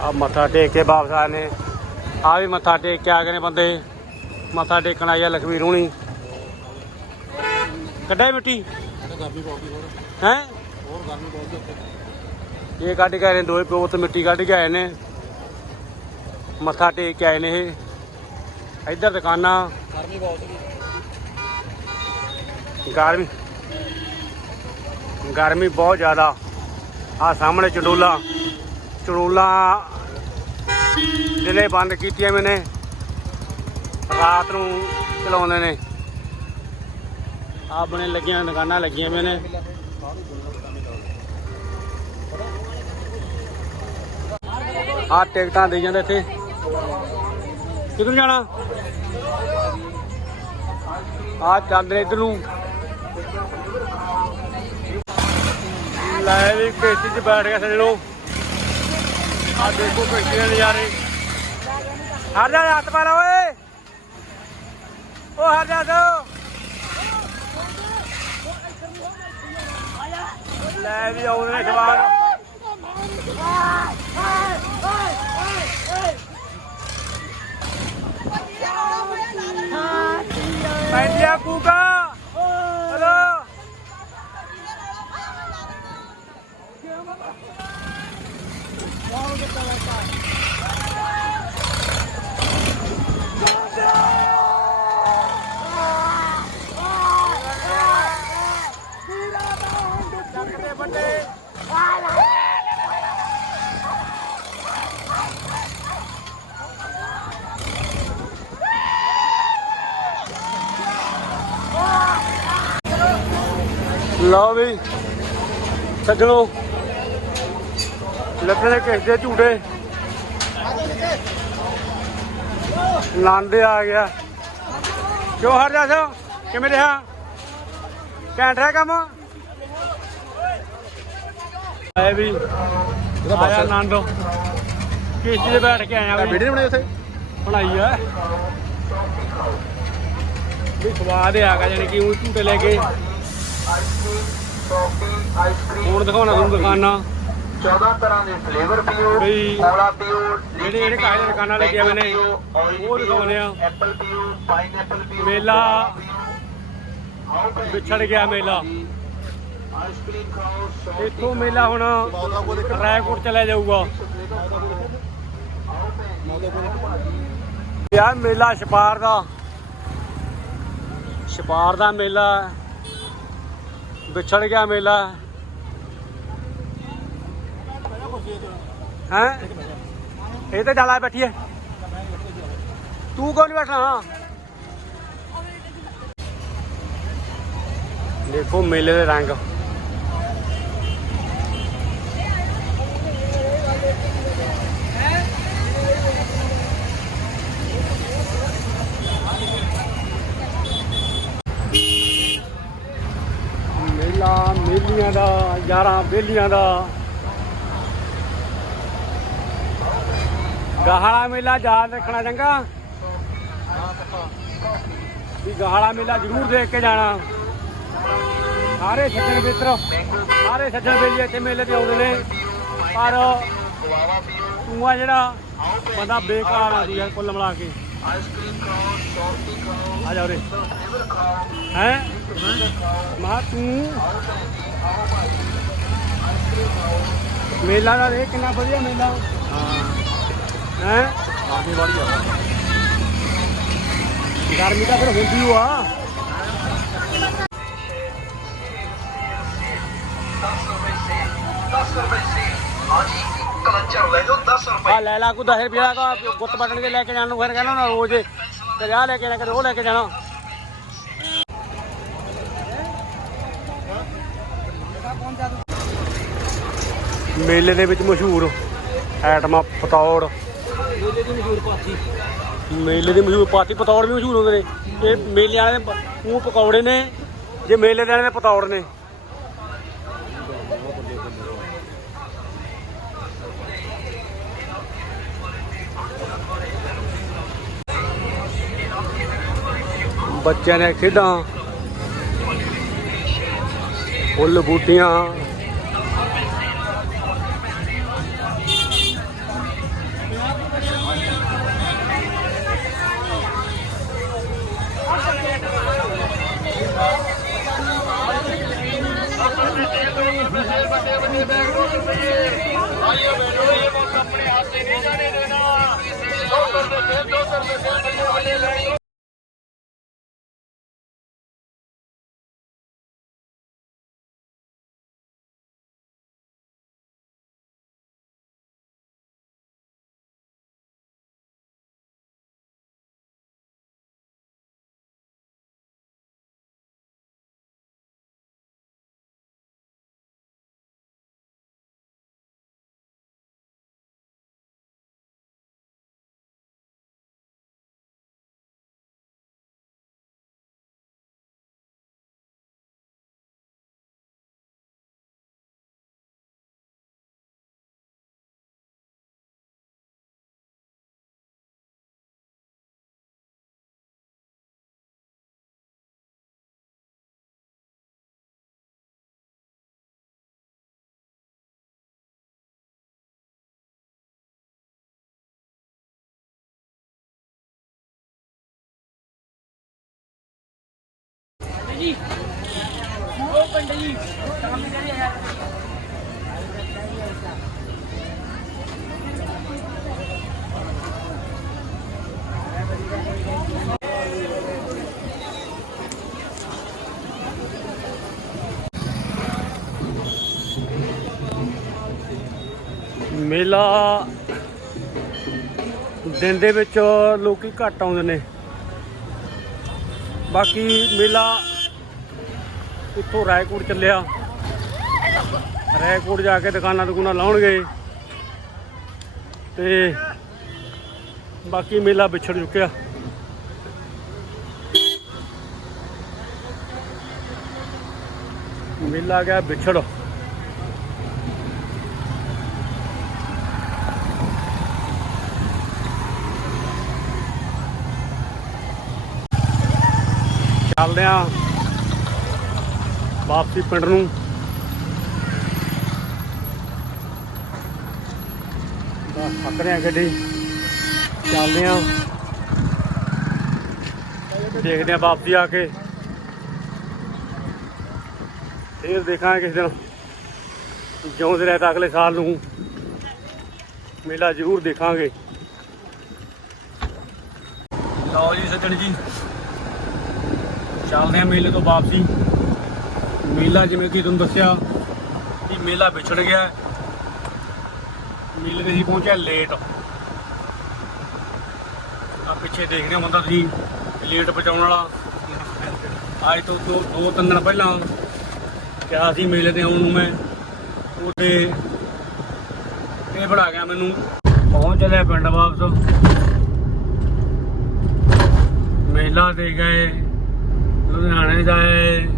ਆ ਮੱਥਾ ਟੇਕ ਕੇ ਵਾਪਸ ਆਏ ਨੇ। ਆ ਵੀ ਮੱਥਾ ਟੇਕ ਕੇ ਆ ਗਏ ਨੇ ਬੰਦੇ। ਮੱਥਾ ਟੇਕਣ ਆਇਆ ਲਖਵੀਰ ਹੁਣੀ। ਕੱਢਿਆ ਮਿੱਟੀ? ਗਰਮੀ ਹੈ? ਹੋਰ ਗਰਮੀ ਬਹੁਤ ਇਹ ਕੱਢ ਕੇ ਆਏ ਨੇ ਦੋਏ ਪਿਓ ਤੇ ਮਿੱਟੀ ਕੱਢ ਕੇ ਆਏ ਨੇ। ਮੱਥਾ ਟੇਕ ਕੇ ਆਏ ਨੇ ਇਹ। ਇੱਧਰ ਦੁਕਾਨਾਂ। ਗਰਮੀ ਬਹੁਤ ਸੀ ਗਰਮੀ। ਗਰਮੀ ਬਹੁਤ ਜ਼ਿਆਦਾ। ਆ ਸਾਹਮਣੇ ਚੰਡੋਲਾ। ਚੰਡੋਲਾ ਦਿਨੇ ਬੰਦ ਕੀਤੀਆਂ ਮੈਨੇ। ਰਾਤ ਨੂੰ ਚਲਾਉਂਦੇ ਨੇ। ਆਪਣੇ ਲੱਗੀਆਂ ਦੁਕਾਨਾਂ ਲੱਗੀਆਂ ਮੈਨੇ ਆ ਟਿਕਟਾਂ ਦੇ ਜਾਂਦੇ ਇੱਥੇ। ਕਿੱਧਰ ਜਾਣਾ? ਆ ਚੱਲਦੇ ਨੇ ਨੂੰ। ਲੈ ਵੀ ਕਿਸ਼ਤੀ 'ਚ ਬੈਠ ਗਿਆ ਸਜਣੋ ਆ ਦੇਖੋ ਕਿਸ਼ਤੀ ਦੇ ਨਜ਼ਾਰੇ। ਹਰ ਜਾ ਹੱਥ ਪਾ ਲਾ ਓਏ। ਓ ਹਰ ਜਾ ਦੋ ਲੈ ਵੀ ਆਉਂਦੇ ਨੇ ਜਵਾਨ ਪੈਂਦੀਆਂ ਕੂਕਾ ਹਲੋ ਲਓ ਵੀ ਸੱਜਣੋ ਲੱਕੜੇ ਕਿਸ ਦੇ ਝੂਟੇ। ਨੰਦ ਆ ਗਿਆ। ਕਿਉਂ ਹਰ ਜਾ ਸੋ? ਕਿਵੇਂ ਰਿਹਾ? ਘੈਂਟ ਰਿਹਾ ਕੰਮ? ਆਏ ਵੀ ਆਇਆ ਆਨੰਦ ਕਿਸ਼ਤੀ ਤੇ ਬੈਠ ਕੇ ਆਇਆ ਵੀ। ਵੀਡੀਓ ਬਣਾਈ ਉੱਥੇ? ਬਣਾਈ ਆ। ਵੀ ਸਵਾਦ ਆ ਗਿਆ ਜਾਨੀ ਕਿ ਉਹ ਝੂਟੇ ਲੈ ਕੇ। ਹੁਣ ਦਿਖਾਉਣਾ ਤੁਹਾਨੂੰ ਦੁਕਾਨਾਂ 14 ਤਰ੍ਹਾਂ ਦੇ ਫਲੇਵਰ ਪੀਓ ਕੋਲਾ ਪੀਓ ਜਿਹੜੇ ਜਿਹੜੇ ਕਾਹਦੇ ਦੁਕਾਨਾਂ ਲੈ ਕੇ ਨੇ ਉਹ ਦਿਖਾਉਣੇ ਆ। ਐਪਲ ਪੀਓ ਪਾਈਨਐਪਲ ਪੀਓ ਮੇਲਾ। ਵਿਛੜ ਗਿਆ ਮੇਲਾ। ਆਈਸਕ੍ਰੀਮ ਖਾਓ ਸੌ ਇੱਥੋਂ ਮੇਲਾ ਹੁਣ ਰਾਏਕੋਟ ਚਲਿਆ ਜਾਊਗਾ। ਯਾਰ ਮੇਲਾ ਛਪਾਰ ਦਾ। ਛਪਾਰ ਦਾ ਮੇਲਾ। ਵਿਛੜ ਗਿਆ ਮੇਲਾ। ਹੈ? ਇਹ ਤੇ ਡਾਲਾ ਬੈਠੀ ਹੈ। ਤੂੰ ਕੌਣ ਬੈਠਾ? ਦੇਖੋ ਮੇਲੇ ਦੇ ਰੰਗ। ਮੇਲਾ ਮੇਲੀਆਂ ਦਾ, ਯਾਰਾਂ ਬੇਲੀਆਂ ਦਾ। ਗਾਹਲਾ ਮੇਲਾ ਯਾਦ ਰੱਖਣਾ ਚੰਗਾ। ਵੀ ਗਾਹਲਾ ਮੇਲਾ ਜ਼ਰੂਰ ਦੇਖ ਕੇ ਜਾਣਾ। ਸਾਰੇ ਸੱਜਣ ਮਿੱਤਰ, ਸਾਰੇ ਸੱਜਣ ਬੇਲੀ ਇੱਥੇ ਮੇਲੇ ਤੇ ਆਉਂਦੇ ਨੇ। ਪਰ ਤੂੰ ਆ ਜਿਹੜਾ ਬੰਦਾ ਬੇਕਾਰ ਆ ਤੂੰ ਯਾਰ ਕੁੱਲ ਮਿਲਾ ਕੇ। ਆਈਸਕ੍ਰੀਮ ਖਾਓ ਸੌਫਟੀ ਖਾਓ ਆ ਜਾ ਉਰੇ ਫਲੇਵਰ ਖਾਓ ਹੈ ਮਾ ਤੂੰ ਮੇਲਾ ਦਾ ਦੇਖ ਕਿੰਨਾ ਵਧੀਆ ਮੇਲਾ ਹਾਂ ਹੈ ਆਰਮੀ ਵਾਲੀ ਆ ਗਰਮੀ ਤਾਂ ਫਿਰ ਹੁੰਦੀ ਓ ਆ ਲੈ ਲਾ ਕੋ 10 ਰੁਪਏ ਦਾ ਗੁੱਤ ਬਟਣ ਦੇ ਲੈ ਕੇ ਜਾਣ ਨੂੰ ਫਿਰ ਕਹਿੰਦਾ ਨਾ ਰੋਜ਼ ਤੇ ਆ ਲੈ ਕੇ ਜਾਣਾ ਕਦੇ ਉਹ ਲੈ ਕੇ ਜਾਣਾ। ਮੇਲੇ ਦੇ ਵਿੱਚ ਮਸ਼ਹੂਰ ਐਟਮਾਂ ਪਤੌੜ। ਮੇਲੇ ਦੀ ਮਸ਼ਹੂਰ ਪਾਥੀ। ਮੇਲੇ ਦੀ ਮਸ਼ਹੂਰ ਪਾਥੀ ਪਤੌੜ ਵੀ ਮਸ਼ਹੂਰ ਹੁੰਦੇ ਨੇ। ਇਹ ਮੇਲੇ ਵਾਲੇ ਦੇ ਉਹ ਪਕੌੜੇ ਨੇ ਜੇ ਮੇਲੇ ਦੇ ਵਾਲੇ ਦੇ ਪਤੌੜ ਨੇ। ਬੱਚਿਆਂ ਨੇ ਖੇਡਾਂ। ਫੁੱਲ ਬੂਟੀਆਂ। ਮੇਲਾ ਦਿਨ ਦੇ ਵਿੱਚ ਲੋਕੀ ਘੱਟ ਆਉਂਦੇ ਨੇ। ਬਾਕੀ ਮੇਲਾ ਇੱਥੋਂ ਰਾਏਕੋਟ ਚੱਲਿਆ। ਰਾਏਕੋਟ ਜਾ ਕੇ ਦੁਕਾਨਾਂ ਦੁਕਾਨਾਂ ਲਾਉਣਗੇ ਤੇ ਬਾਕੀ ਮੇਲਾ ਵਿਛੜ ਚੁੱਕਿਆ। ਮੇਲਾ ਗਿਆ ਵਿਛੜ। ਚੱਲਦੇ ਆ। ਵਾਪਸੀ ਪਿੰਡ ਨੂੰ। ਬਸ ਥੱਕ ਰਹੇ ਆ ਗੱਡੀ। ਚੱਲਦੇ ਆ। ਦੇਖਦੇ ਆ ਵਾਪਸੀ ਆ ਕੇ। ਫੇਰ ਦੇਖਾਂਗੇ ਕਿਸ ਦਿਨ। ਜਿਉਂਦੇ ਰਹੇ ਤਾਂ ਅਗਲੇ ਸਾਲ ਨੂੰ। ਮੇਲਾ ਜ਼ਰੂਰ ਦੇਖਾਂਗੇ। ਲਓ ਜੀ ਸੱਜਣ ਜੀ। ਚੱਲਦੇ ਆ ਮੇਲੇ ਤੋਂ ਵਾਪਸੀ। ਮੇਲਾ ਜਿਵੇਂ ਕਿ ਤੁਹਾਨੂੰ ਦੱਸਿਆ ਕਿ ਮੇਲਾ ਵਿਛੜ ਗਿਆ। ਮੇਲੇ ਤੇ ਅਸੀਂ ਪਹੁੰਚਿਆ ਲੇਟ ਆ ਪਿੱਛੇ ਦੇਖ ਰਹੇ ਹੋ ਤੁਸੀਂ ਲੇਟ ਪਹੁੰਚਾਉਣ ਵਾਲਾ। ਅੱਜ ਤੋਂ ਦੋ ਦੋ ਤਿੰਨ ਦਿਨ ਪਹਿਲਾਂ ਕਿਹਾ ਸੀ ਮੇਲੇ ਤੇ ਆਉਣ ਨੂੰ ਮੈਂ। ਉਹਦੇ ਇਹ ਬਣਾ ਗਿਆ ਮੈਨੂੰ। ਪਹੁੰਚ ਲਿਆ ਪਿੰਡ ਵਾਪਸ। ਮੇਲਾ ਦੇ ਗਏ, ਲੁਧਿਆਣੇ ਜਾਏ।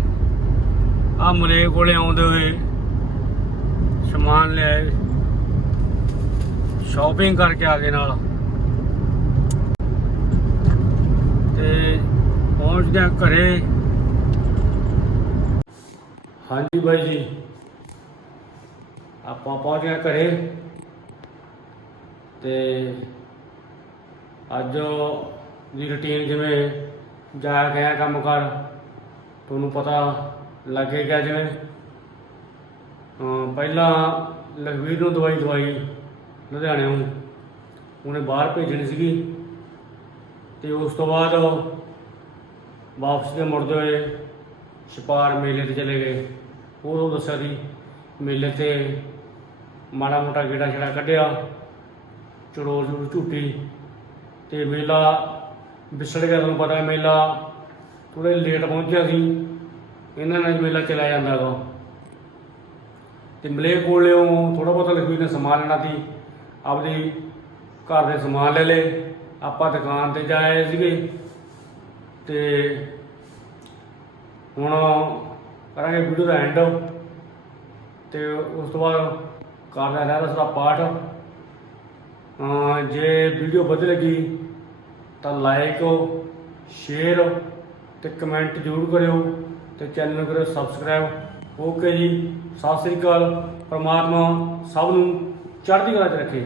ਆ ਮਲੇ ਕੋਲੇ ਆਉਂਦੇ ਹੋਏ ਸਮਾਨ ਲਿਆਏ। ਸ਼ਾਪਿੰਗ ਕਰਕੇ ਆ ਗਏ ਨਾਲ। ਤੇ ਪਹੁੰਚ ਗਿਆ ਘਰੇ। ਹਾਂਜੀ ਬਾਈ ਜੀ। ਆਪਾਂ ਪਹੁੰਚ ਗਏ ਘਰੇ। ਤੇ ਅੱਜ ਦੀ ਰੁਟੀਨ ਜਿਵੇਂ ਜਾ ਗਿਆ ਕੰਮ ਕਰ, ਤੁਹਾਨੂੰ ਪਤਾ ਲੱਗੇਗਾ ਜਿਵੇਂ। ਪਹਿਲਾਂ ਲਖਵੀਰ ਨੂੰ ਦਵਾਈ ਦਵਾਈ ਲੁਧਿਆਣੇ ਨੂੰ ਉਹਨੇ ਬਾਹਰ ਭੇਜਣੀ ਸੀਗੀ। ਤੇ ਉਸ ਤੋਂ ਬਾਅਦ ਵਾਪਸ 'ਤੇ ਮੁੜਦੇ ਹੋਏ ਛਪਾਰ ਮੇਲੇ ਤੇ ਚਲੇ ਗਏ। ਉਹ ਦੱਸਿਆ ਸੀ, ਮੇਲੇ ਤੇ ਮਾੜਾ ਮੋਟਾ ਗੇੜਾ ਛੜਾ ਕੱਢਿਆ, ਚੜੋਲ ਚੜੂਲ ਝੂਟੀ, ਤੇ ਮੇਲਾ ਵਿਸੜ ਗਿਆ ਤੁਹਾਨੂੰ ਪਤਾ ਮੇਲਾ। ਥੋੜੇ ਲੇਟ ਪਹੁੰਚਿਆ ਸੀ। ਇਹਨਾਂ ਨਾਲ ਮੇਲਾ ਚਲਾ ਜਾਂਦਾ ਗਾ ਤੇ ਮਲੇ ਕੋਲਿਓ ਥੋੜਾ ਬਹੁਤਾ ਲਖਵੀਰ ਨੇ ਸਮਾਨ ਲੈਣਾ ਸੀ ਆਪਦੀ ਘਰ ਦੇ ਸਮਾਨ ਲੈ ਲਏ। ਆਪਾਂ ਦੁਕਾਨ ਤੇ ਜਾਏ ਸੀਗੇ। ਤੇ ਹੁਣ ਕਰਾਂਗੇ ਵੀਡੀਓ ਦਾ ਐਂਡ ਤੇ ਉਸ ਤੋਂ ਬਾਅਦ ਕਰਨਾ ਰਹਿ ਦਾ ਪਾਠ। ਜੇ ਵੀਡੀਓ ਵਧੀਆ ਲੱਗੀ, ਤਾਂ ਲਾਈਕ ਸ਼ੇਅਰ ਤੇ ਕਮੈਂਟ ਜ਼ਰੂਰ ਕਰਿਓ। ਤੇ ਚੈਨਲ ਨੂੰ ਕਰਿਓ ਸਬਸਕ੍ਰਾਈਬ। ਓਕੇ ਜੀ, ਸਤਿ ਸ੍ਰੀ ਅਕਾਲ। ਪਰਮਾਤਮਾ ਸਭ ਨੂੰ ਚੜ੍ਹਦੀ ਕਲਾ 'ਚ ਰੱਖੇ।